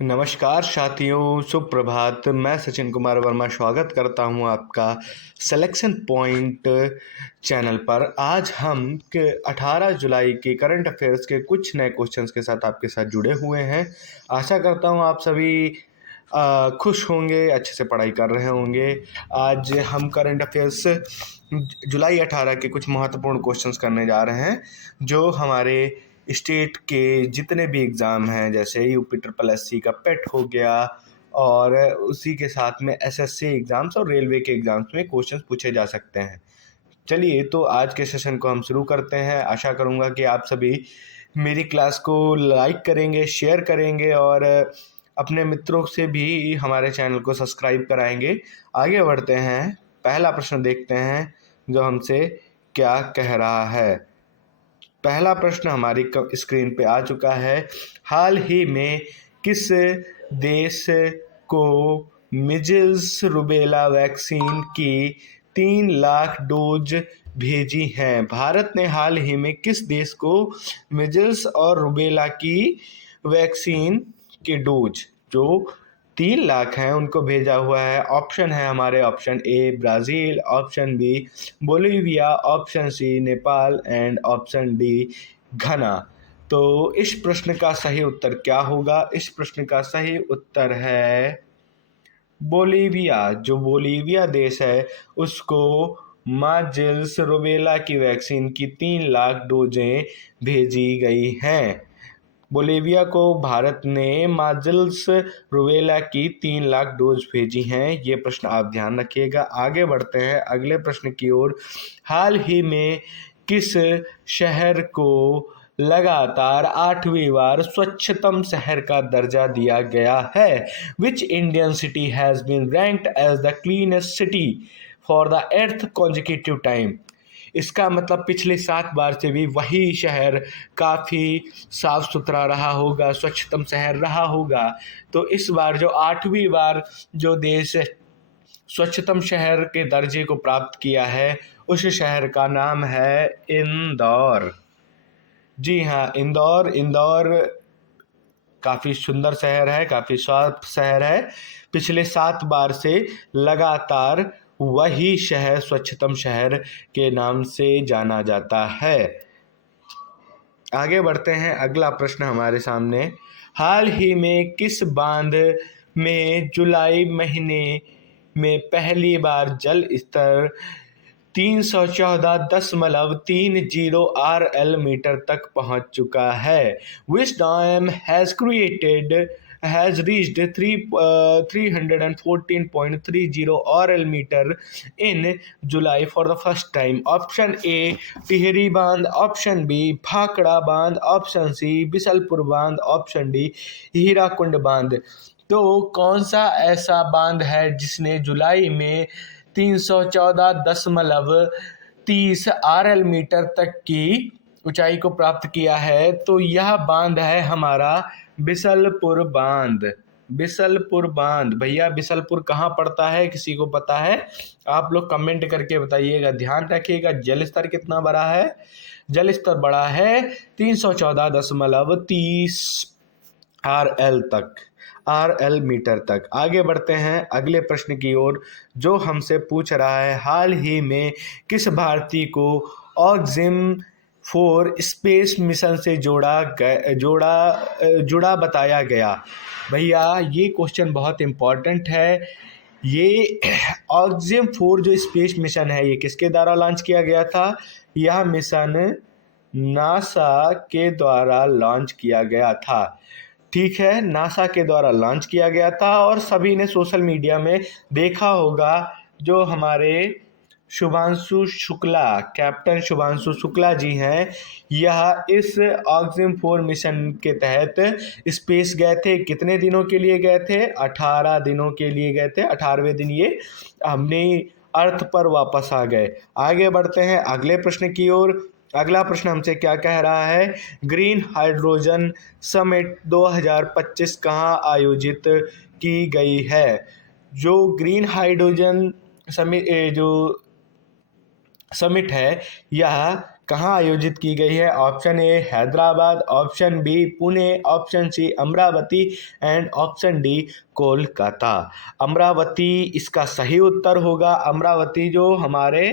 नमस्कार साथियों, सुप्रभात। मैं सचिन कुमार वर्मा स्वागत करता हूं आपका सिलेक्शन पॉइंट चैनल पर। आज हम 18 जुलाई के करंट अफेयर्स के कुछ नए क्वेश्चंस के साथ आपके साथ जुड़े हुए हैं। आशा करता हूं आप सभी खुश होंगे, अच्छे से पढ़ाई कर रहे होंगे। आज हम करंट अफेयर्स जुलाई 18 के कुछ महत्वपूर्ण क्वेश्चंस करने जा रहे हैं, जो हमारे स्टेट के जितने भी एग्ज़ाम हैं, जैसे यूपी ट्रिपल एससी का पेट हो गया और उसी के साथ में एसएससी एग्ज़ाम्स और रेलवे के एग्ज़ाम्स में क्वेश्चंस पूछे जा सकते हैं। चलिए, तो आज के सेशन को हम शुरू करते हैं। आशा करूँगा कि आप सभी मेरी क्लास को लाइक करेंगे, शेयर करेंगे और अपने मित्रों से भी हमारे चैनल को सब्सक्राइब कराएंगे। आगे बढ़ते हैं। पहला प्रश्न देखते हैं जो हमसे क्या कह रहा है। पहला प्रश्न हमारी स्क्रीन पे आ चुका है। हाल ही में किस देश को मिजल्स रुबेला वैक्सीन की 3 लाख डोज भेजी हैं? भारत ने हाल ही में किस देश को मिजल्स और रुबेला की वैक्सीन के डोज जो 3 लाख हैं उनको भेजा हुआ है? ऑप्शन है हमारे, option A Brazil, option B Bolivia, option C Nepal and option D Ghana. तो इस प्रश्न का सही उत्तर क्या होगा? इस प्रश्न का सही उत्तर है बोलीविया। जो बोलीविया देश है उसको माजिल्स रुबेला की वैक्सीन की 3 लाख डोजें भेजी गई हैं। बोलीविया को भारत ने माजिल्स रुबेला की 3 लाख डोज भेजी हैं। ये प्रश्न आप ध्यान रखिएगा। आगे बढ़ते हैं अगले प्रश्न की ओर। हाल ही में किस शहर को लगातार 8वीं बार स्वच्छतम शहर का दर्जा दिया गया है? Which Indian city has been ranked as the cleanest city for the 8th consecutive time? इसका मतलब पिछले 7 बार से भी वही शहर काफ़ी साफ सुथरा रहा होगा, स्वच्छतम शहर रहा होगा। तो इस बार जो 8वीं बार जो देश स्वच्छतम शहर के दर्जे को प्राप्त किया है, उस शहर का नाम है इंदौर। जी हाँ, इंदौर काफ़ी सुंदर शहर है, काफ़ी साफ शहर है। पिछले 7 बार से लगातार वही शहर स्वच्छतम शहर के नाम से जाना जाता है। आगे बढ़ते हैं। अगला प्रश्न हमारे सामने। हाल ही में किस बांध में जुलाई महीने में पहली बार जल स्तर 314.30 RL मीटर तक पहुंच चुका है? Which dam has reached 314.30 RL meter in July for the first time? Option A Tehri बांध, ऑप्शन बी भाखड़ा बांध, ऑप्शन सी बिसलपुर बांध, ऑप्शन डी हीराकुंड बांध। तो कौन सा ऐसा बांध है जिसने जुलाई में 314.30 RL मीटर तक की ऊंचाई को प्राप्त किया है? तो यह बांध है हमारा बिसलपुर बांध। बिसलपुर बांध। भैया बिसलपुर कहाँ पड़ता है, किसी को पता है? आप लोग कमेंट करके बताइएगा। ध्यान रखिएगा जल स्तर कितना बड़ा है। जल स्तर बड़ा है 314.30 RL मीटर तक। आगे बढ़ते हैं अगले प्रश्न की ओर, जो हमसे पूछ रहा है हाल ही में किस भारतीय को ऑक्सिम-4 स्पेस मिशन से जुड़ा बताया गया? भैया ये क्वेश्चन बहुत इम्पोर्टेंट है। ये ऑक्सिम-4 जो स्पेस मिशन है, ये किसके द्वारा लॉन्च किया गया था? यह मिशन नासा के द्वारा लॉन्च किया गया था। ठीक है, नासा के द्वारा लॉन्च किया गया था और सभी ने सोशल मीडिया में देखा होगा। जो हमारे शुभांशु शुक्ला, कैप्टन शुभांशु शुक्ला जी हैं, यह इस ऑक्सिम-4 मिशन के तहत स्पेस गए थे। कितने दिनों के लिए गए थे? 18 दिनों के लिए गए थे। 18वें दिन ये हमने अर्थ पर वापस आ गए। आगे बढ़ते हैं अगले प्रश्न की ओर। अगला प्रश्न हमसे क्या कह रहा है? ग्रीन हाइड्रोजन समिट 2025 कहाँ आयोजित की गई है? जो ग्रीन हाइड्रोजन समिट है, यह कहाँ आयोजित की गई है? Option A Hyderabad, option B Pune, option C Amaravati and option D Kolkata. Amaravati इसका सही उत्तर होगा। अमरावती जो हमारे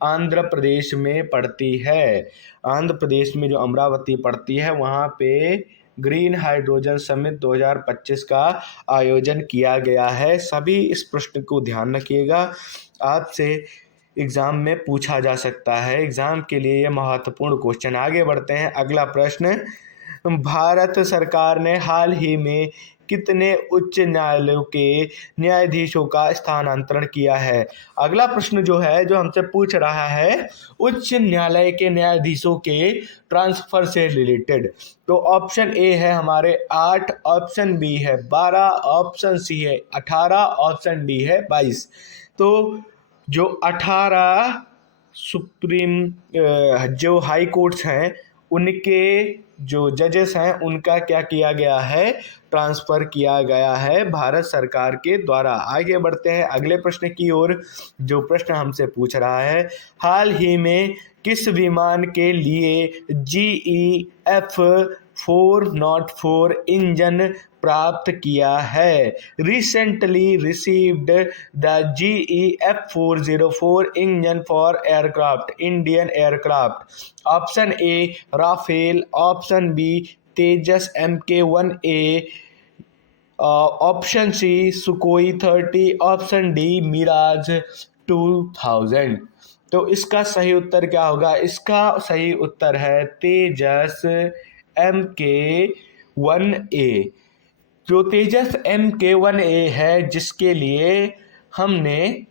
आंध्र प्रदेश में पड़ती है। आंध्र प्रदेश में जो अमरावती पड़ती है वहाँ पे ग्रीन हाइड्रोजन समिट 2025 का आयोजन किया गया है। सभी इस प्रश्न को ध्यान रखिएगा, आपसे एग्जाम में पूछा जा सकता है। एग्जाम के लिए यह महत्वपूर्ण क्वेश्चन। आगे बढ़ते हैं। अगला प्रश्न, भारत सरकार ने हाल ही में कितने उच्च न्यायालयों के न्यायाधीशों का स्थानांतरण किया है? अगला प्रश्न जो है, जो हमसे पूछ रहा है उच्च न्यायालय के न्यायाधीशों के ट्रांसफर से रिलेटेड, तो ऑप्शन ए है हमारे 8, ऑप्शन बी है 12, ऑप्शन सी है 18, ऑप्शन डी है 22। तो जो 18 सुप्रीम जो हाई कोर्ट्स हैं उनके जो जजेस हैं उनका क्या किया गया है? ट्रांसफ़र किया गया है भारत सरकार के द्वारा। आगे बढ़ते हैं अगले प्रश्न की ओर। जो प्रश्न हमसे पूछ रहा है, हाल ही में किस विमान के लिए GEF 404 इंजन प्राप्त किया है? Recently received the GEF 404 engine for aircraft, Indian aircraft. Option A Rafale, option B Tejas MK-1A, option C Sukhoi 30, option D Mirage 2000। तो इसका सही उत्तर क्या होगा? इसका सही उत्तर है तेजस MK-1A। जो तेजस MK-1A है, जिसके लिए हमने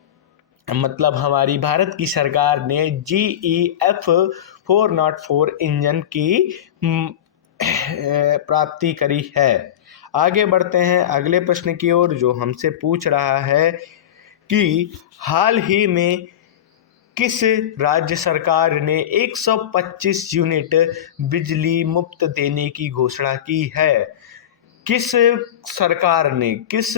मतलब हमारी भारत की सरकार ने GEF 404 इंजन की प्राप्ति करी है। आगे बढ़ते हैं अगले प्रश्न की ओर, जो हमसे पूछ रहा है कि हाल ही में किस राज्य सरकार ने 125 यूनिट बिजली मुफ्त देने की घोषणा की है? किस सरकार ने, किस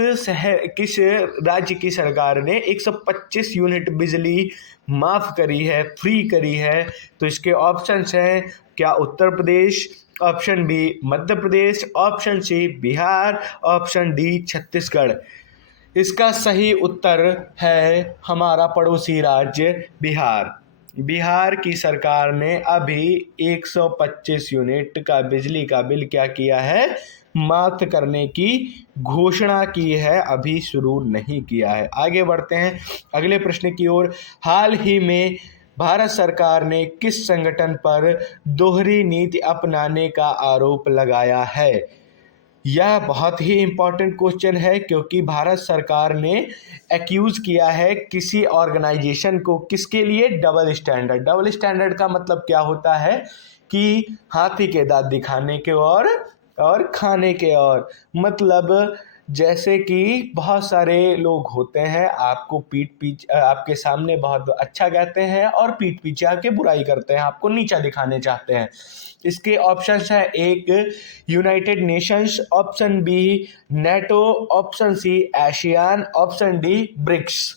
राज्य की सरकार ने 125 यूनिट बिजली माफ़ करी है, फ्री करी है? तो इसके ऑप्शंस हैं, क्या Uttar Pradesh, option B Madhya Pradesh, option C Bihar, option D Chhattisgarh. इसका सही उत्तर है हमारा पड़ोसी राज्य बिहार। बिहार की सरकार ने अभी 125 यूनिट का बिजली का बिल क्या किया है? माफ करने की घोषणा की है, अभी शुरू नहीं किया है। आगे बढ़ते हैं अगले प्रश्न की ओर। हाल ही में भारत सरकार ने किस संगठन पर दोहरी नीति अपनाने का आरोप लगाया है? यह बहुत ही इम्पॉर्टेंट क्वेश्चन है, क्योंकि भारत सरकार ने एक्यूज़ किया है किसी ऑर्गेनाइजेशन को, किसके लिए? Double standard. डबल स्टैंडर्ड का मतलब क्या होता है कि हाथी के दांत दिखाने के और खाने के और। मतलब जैसे कि बहुत सारे लोग होते हैं, आपको आपके सामने बहुत अच्छा कहते हैं और पीठ पीछे आके बुराई करते हैं, आपको नीचा दिखाने चाहते हैं। इसके ऑप्शंस है, एक United Nations, option B NATO, option C ASEAN, option D BRICS.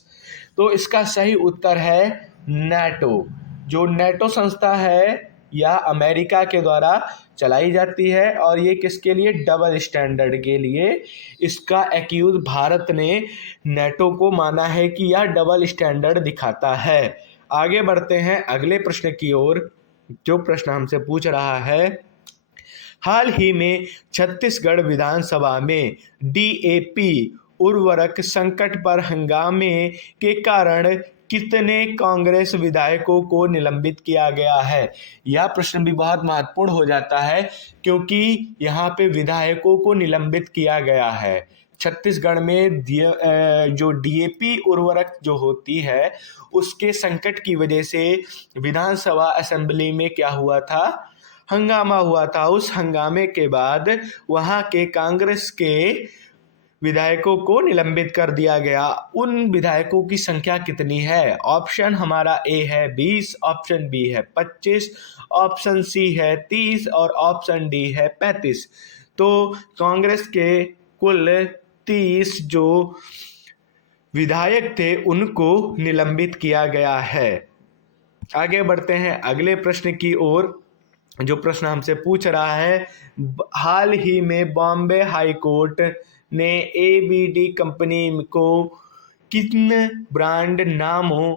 तो इसका सही उत्तर है नेटो। जो नेटो संस्था है यह अमेरिका के द्वारा चलाई जाती है, और ये किसके लिए? डबल स्टैंडर्ड के लिए इसका एक्यूज भारत ने नेटो को माना है कि यह डबल स्टैंडर्ड दिखाता है। आगे बढ़ते हैं अगले प्रश्न की ओर। जो प्रश्न हमसे पूछ रहा है, हाल ही में छत्तीसगढ़ विधानसभा में DAP उर्वरक संकट पर हंगामे के कारण कितने कांग्रेस विधायकों को निलंबित किया गया है? यह प्रश्न भी बहुत महत्वपूर्ण हो जाता है, क्योंकि यहाँ पे विधायकों को निलंबित किया गया है। छत्तीसगढ़ में जो DAP उर्वरक जो होती है उसके संकट की वजह से विधानसभा असेंबली में क्या हुआ था? हंगामा हुआ था। उस हंगामे के बाद वहाँ के कांग्रेस के विधायकों को निलंबित कर दिया गया। उन विधायकों की संख्या कितनी है? ऑप्शन हमारा ए है 20, ऑप्शन बी है 25, ऑप्शन सी है 30 और ऑप्शन डी है 35। तो कांग्रेस के कुल 30 जो विधायक थे उनको निलंबित किया गया है। आगे बढ़ते हैं अगले प्रश्न की ओर। जो प्रश्न हमसे पूछ रहा है, हाल ही में बॉम्बे हाई कोर्ट ने एबीडी कंपनी को किन ब्रांड नामों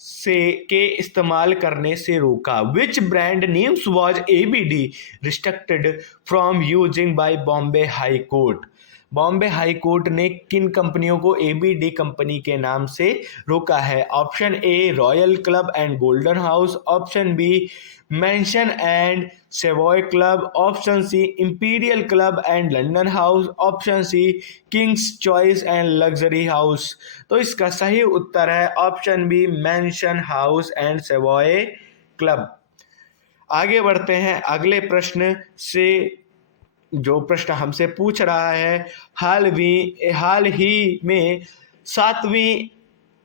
से के इस्तेमाल करने से रोका? Which brand names was ABD restricted from using by Bombay high court? Bombay high court ने किन कंपनियों को एबीडी कंपनी के नाम से रोका है? Option A royal club and golden house, option B mansion and Savoy club, option C imperial club and London house, option C kings choice and luxury house. तो इसका सही उत्तर है option B mansion house and Savoy club. आगे बढ़ते हैं अगले प्रश्न से। जो प्रश्न हमसे पूछ रहा है, हाल ही में 7वीं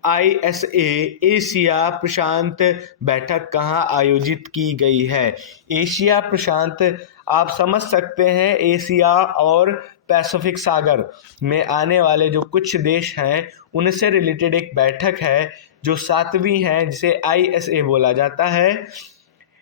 ISA एशिया प्रशांत बैठक कहाँ आयोजित की गई है? एशिया प्रशांत आप समझ सकते हैं, एशिया और पैसिफिक सागर में आने वाले जो कुछ देश हैं उनसे रिलेटेड एक बैठक है जो 7वीं है, जिसे ISA बोला जाता है।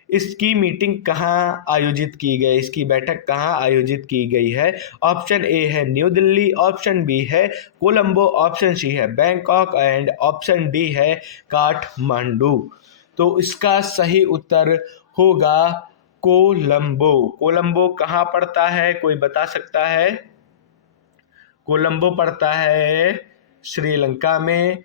इसकी मीटिंग कहाँ आयोजित की गई, इसकी बैठक कहाँ आयोजित की गई है? ऑप्शन ए है न्यू दिल्ली, ऑप्शन बी है कोलंबो, ऑप्शन सी है बैंकॉक एंड ऑप्शन डी है काठमांडू। तो इसका सही उत्तर होगा कोलंबो। कोलंबो कहाँ पड़ता है, कोई बता सकता है? कोलंबो पड़ता है श्रीलंका में।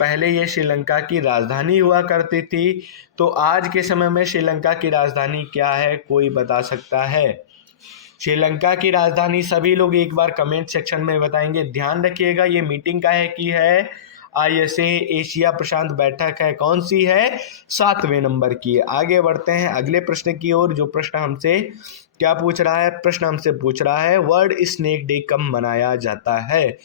पहले ये श्रीलंका की राजधानी हुआ करती थी। तो आज के समय में श्रीलंका की राजधानी क्या है, कोई बता सकता है? श्रीलंका की राजधानी सभी लोग एक बार कमेंट सेक्शन में बताएंगे। ध्यान रखिएगा, ये मीटिंग का है की है ISA एशिया प्रशांत बैठक है, कौन सी है? 7वें नंबर की है। आगे बढ़ते हैं अगले प्रश्न की ओर। जो प्रश्न हमसे क्या पूछ रहा है? प्रश्न हमसे पूछ रहा है वर्ल्ड स्नेक डे कब मनाया जाता है?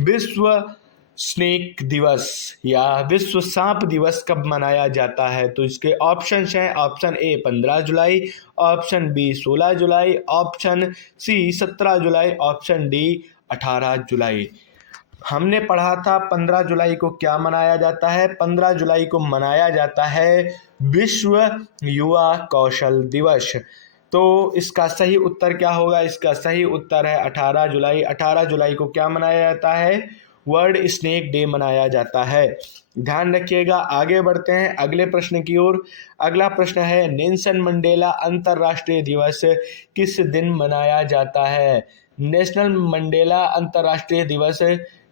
विश्व स्नेक दिवस या विश्व सांप दिवस कब मनाया जाता है? तो इसके ऑप्शन हैं, option A 15 July, option B 16 July, option C 17 July, option D 18 July. हमने पढ़ा था 15 जुलाई को क्या मनाया जाता है? 15 जुलाई को मनाया जाता है विश्व युवा कौशल दिवस। तो इसका सही उत्तर क्या होगा? इसका सही उत्तर है 18 जुलाई। 18 जुलाई को क्या मनाया जाता है? वर्ल्ड स्नेक डे मनाया जाता है। ध्यान रखिएगा। आगे बढ़ते हैं अगले प्रश्न की ओर। अगला प्रश्न है नेल्सन मंडेला अंतर्राष्ट्रीय दिवस किस दिन मनाया जाता है? नेशनल मंडेला अंतर्राष्ट्रीय दिवस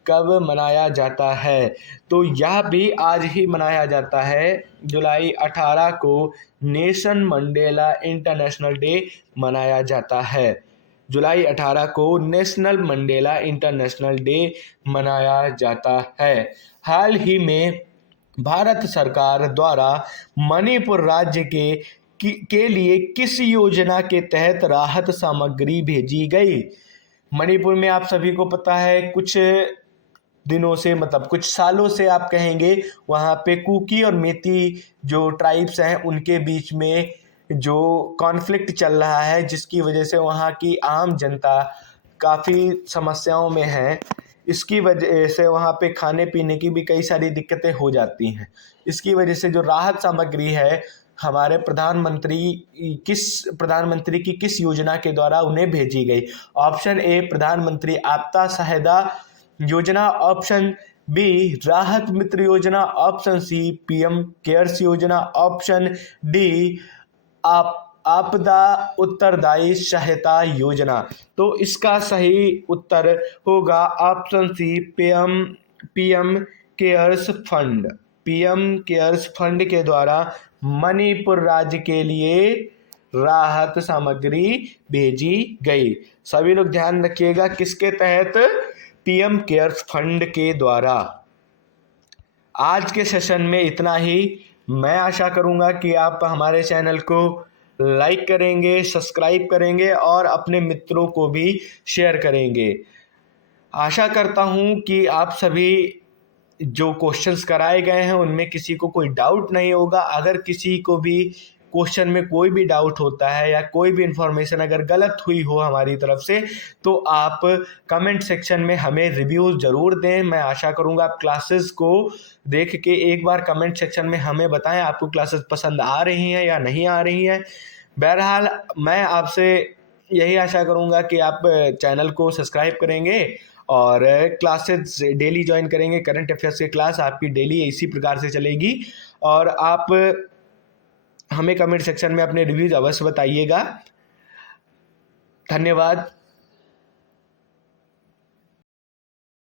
कब मनाया जाता है? तो यह भी आज ही मनाया जाता है। जुलाई 18 को नेल्सन मंडेला इंटरनेशनल डे मनाया जाता है। जुलाई 18 को नेशनल मंडेला इंटरनेशनल डे मनाया जाता है। हाल ही में भारत सरकार द्वारा मणिपुर राज्य के लिए किस योजना के तहत राहत सामग्री भेजी गई? मणिपुर में आप सभी को पता है कुछ दिनों से, मतलब कुछ सालों से आप कहेंगे, वहाँ पे कुकी और मेती जो ट्राइब्स हैं उनके बीच में जो कॉन्फ्लिक्ट चल रहा है, जिसकी वजह से वहाँ की आम जनता काफ़ी समस्याओं में है। इसकी वजह से वहाँ पे खाने पीने की भी कई सारी दिक्कतें हो जाती हैं। इसकी वजह से जो राहत सामग्री है हमारे प्रधानमंत्री की किस योजना के द्वारा उन्हें भेजी गई? ऑप्शन ए प्रधानमंत्री आपदा सहायता योजना, ऑप्शन बी राहत मित्र योजना, ऑप्शन सी PM केयर्स योजना, ऑप्शन डी आपदा उत्तरदायी सहायता योजना। तो इसका सही उत्तर होगा option C PM cares fund. PM cares fund के द्वारा मणिपुर राज्य के लिए राहत सामग्री भेजी गई। सभी लोग ध्यान रखिएगा, किसके तहत? PM केयर्स फंड के द्वारा। आज के सेशन में इतना ही। मैं आशा करूंगा कि आप हमारे चैनल को लाइक करेंगे, सब्सक्राइब करेंगे और अपने मित्रों को भी शेयर करेंगे। आशा करता हूं कि आप सभी जो क्वेश्चंस कराए गए हैं उनमें किसी को कोई डाउट नहीं होगा। अगर किसी को भी क्वेश्चन में कोई भी डाउट होता है या कोई भी इंफॉर्मेशन अगर गलत हुई हो हमारी तरफ से, तो आप कमेंट सेक्शन में हमें रिव्यू ज़रूर दें। मैं आशा करूँगा आप क्लासेस को देख के एक बार कमेंट सेक्शन में हमें बताएं आपको क्लासेस पसंद आ रही हैं या नहीं आ रही हैं। बहरहाल मैं आपसे यही आशा करूँगा कि आप चैनल को सब्सक्राइब करेंगे और क्लासेस डेली ज्वाइन करेंगे। करंट अफेयर्स की क्लास आपकी डेली इसी प्रकार से चलेगी और आप हमें कमेंट सेक्शन में अपने रिव्यूज अवश्य बताइएगा। धन्यवाद।